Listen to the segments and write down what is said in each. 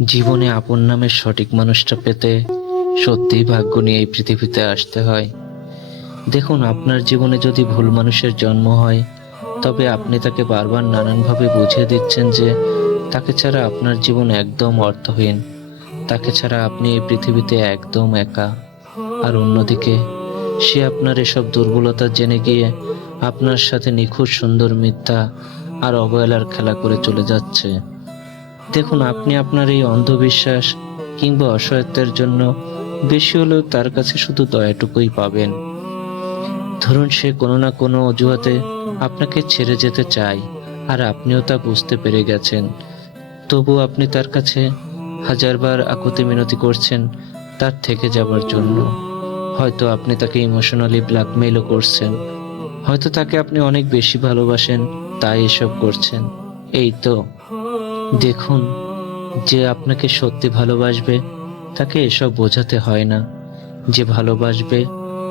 জীবনে আপন নামের সঠিক মানুষটা পেতে সত্যিই ভাগ্য নিয়ে এই পৃথিবীতে আসতে হয়। দেখুন, আপনার জীবনে যদি ভুল মানুষের জন্ম হয়, তবে আপনি তাকে বারবার নানানভাবে বুঝিয়ে দিচ্ছেন যে তাকে ছাড়া আপনার জীবন একদম অর্থহীন। তাকে ছাড়া আপনি এই পৃথিবীতে একদম একা। আর অন্যদিকে, সে আপনার এসব দুর্বলতা জেনে গিয়ে আপনার সাথে নিখুঁত সুন্দর মিথ্যা আর অবহেলার খেলা করে চলে যাচ্ছে। দেখুন, আপনি আপনার এই অন্ধবিশ্বাস কিংবা অসহায়ত্বের জন্য বেশি হলেও তার কাছে শুধু দয়াটুকুই পাবেন। ধরুন, সে কোনো না কোনো অজুহাতে আপনাকে ছেড়ে যেতে চায় আর আপনিও তা বুঝতে পেরে গেছেন। তবু আপনি তার কাছে হাজারবার আকুতি মিনতি করছেন তার থেকে যাবার জন্য। হয়তো আপনি তাকে ইমোশনালি ব্ল্যাকমেইলও করছেন। হয়তো তাকে আপনি অনেক বেশি ভালোবাসেন, তাই এসব করছেন। এই তো। দেখুন, যে আপনাকে সত্যি ভালোবাসবে, তাকে এসব বোঝাতে হয় না। যে ভালোবাসবে,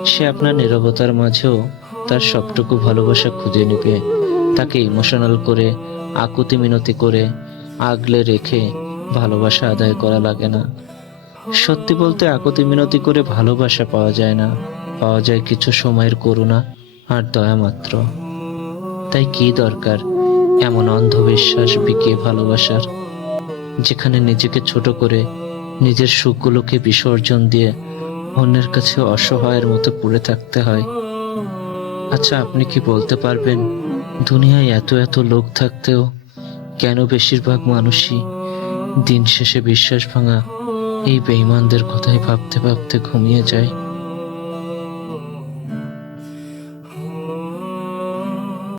সে আপনার নীরবতার মাঝেও তার সবটুকু ভালোবাসা খুঁজে নেবে। তাকে ইমোশনাল করে, আকুতি মিনতি করে, আগলে রেখে ভালোবাসা আদায় করা লাগে না। সত্যি বলতে আকুতি মিনতি করে ভালোবাসা পাওয়া যায় না। পাওয়া যায় কিছু সময়ের করুণা আর দয়া মাত্র। তাই কি দরকার? এমন অন্ধবিশ্বাস বিকিয়ে ভালোবাসার, যেখানে নিজেকে ছোট করে নিজের সুখগুলোকে বিসর্জন দিয়ে অন্যের কাছে অসহায়ের মতো পড়ে থাকতে হয়। আচ্ছা আপনি কি বলতে পারবেন, দুনিয়ায় এত এত লোক থাকতেও কেন বেশিরভাগ মানুষই দিন শেষে বিশ্বাস ভাঙা এই বেঈমানদের কথাই ভাবতে ভাবতে ঘুমিয়ে যায়?